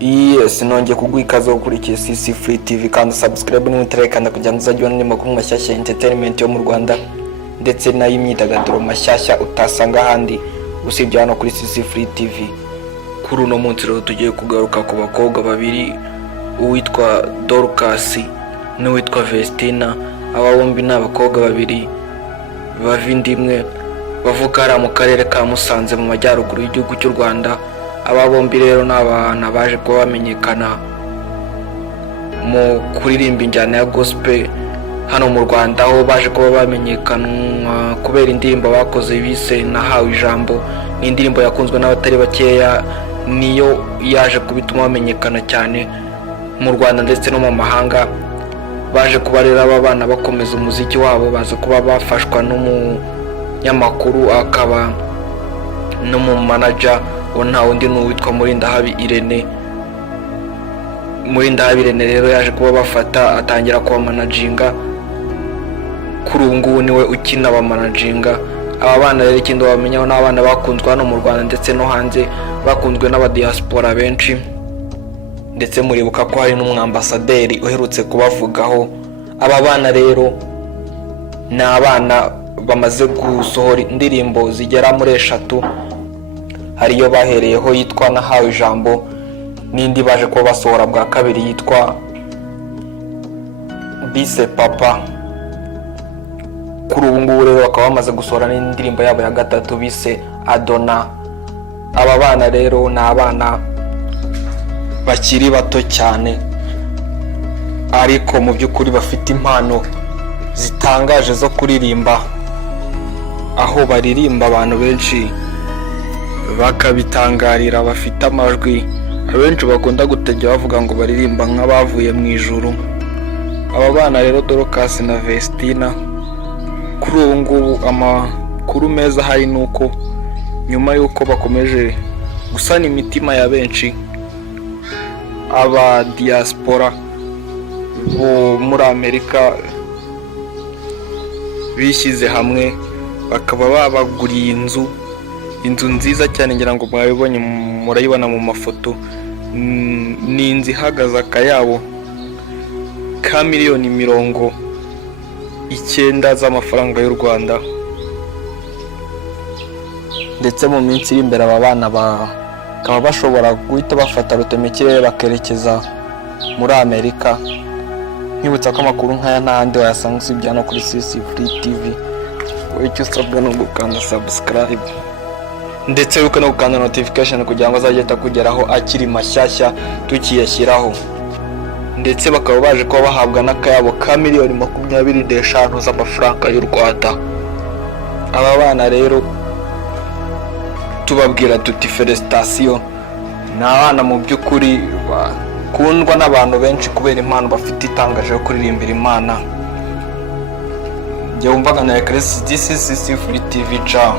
Yes, nongeye kuguha ikaze ukurikiye CC Free TV kandi subscribe n'umuterekanda kugira ngo uzajye ubona amakuru mashyashya entertainment yo mu Rwanda ndetse n'ay'imyidagaduro mashyashya utasanga ahandi usibye hano kuri CC Free TV. Kuri uno munsi rero tugiye kugaruka ku bakobwa babiri, uwitwa Dorcas n'uwitwa Vestina. Aba bombi ni abakobwa babiri bava indimwe bavuka ari mu karere ka Musanze mu majyaruguru y'igihugu cy'u Rwanda. Aba bombi rero ni abana baje kuba bamenyekana mu kuririmba injyana ya gospel hano mu Rwanda, aho baje kuba bamenyekana kubera indirimbo bakoze bise Nahawe Ijambo. Ni indirimbo yakunzwe n'abatari bakeya, niyo yaje kubituma bamenyekana cyane mu Rwanda ndetse no mu mahanga. Baje kuba rero aba bana bakomeza umuziki wabo, baza kuba bafashwa n'umunyamakuru akaba no mu manager nta wundi n'uwitwa Murindahabi Irene. Murindahabi Irene rero yaje kuba bafata atangira kuba managinga, kuri ubu ngubu niwe ukina ba managinga. Aba bana rero ikindi bamenyaho n'abana bakunzwe hano mu Rwanda ndetse no hanze, bakunzwe n'abadiaspora benshi, ndetse muribuka ko hari n'umwambasaderi uherutse kubavugaho. Aba bana rero ni abana bamaze gusohora indirimbo zigera muri 3, hariyo bahereyeho yitwa Nahawe Ijambo, n'indi baje kuba basohora bwa kabiri yitwa Bise Papa. Kuri ubu ngubu rero bakaba bamaze gusohora n'indirimbo yabo ya gatatu bise Adona. Aba bana rero ni abana bakiri bato cyane, ariko mu by'ukuri bafite impano zitangaje zo kuririmba, aho baririmba abantu benshi bakabitangarira. Bafite amajwi abenshi bakunda gutegera bavuga ngo baririmba nk'abavuye mu ijuru. Aba bana rero Dorcas na Vestina, kuri ubu ngubu amakuru meza hari nuko nyuma y'uko bakomeje gusana imitima ya benshi, aba diaspora bo muri Amerika bishyize hamwe bakaba babaguriye inzu nziza cyane, ngira ngo mwabibonye, murayibona mu mafoto. Ni inzu ihagaze akayabo ka miliyoni 90 z'amafaranga y'u Rwanda, ndetse mu minsi iri imbere aba bana bakaba bashobora guhita bafata rutemikirere bakerekeza muri Amerika. Nkibutsa ko amakuru nk'aya n'ahandi wayasanga usibye hano kuri CC Free TV. Icyo usabwa no gukanda subscribe ndetse no gukanda notification kugira ngo azajye atakugeraho akiri mashyashya tukiyashyiraho. Ndetse bakaba baje kuba bahabwa n'akayabo ka miliyoni 25 z'amafaranga y'u Rwanda. Aba bana rero tubabwira tuti felicitation, ni abana mu by'ukuri bakundwa n'abantu benshi kubera impano bafite itangaje yo kuririmbira Imana. Jya wumvaga na Chris, this is CC Free TV. Ciao.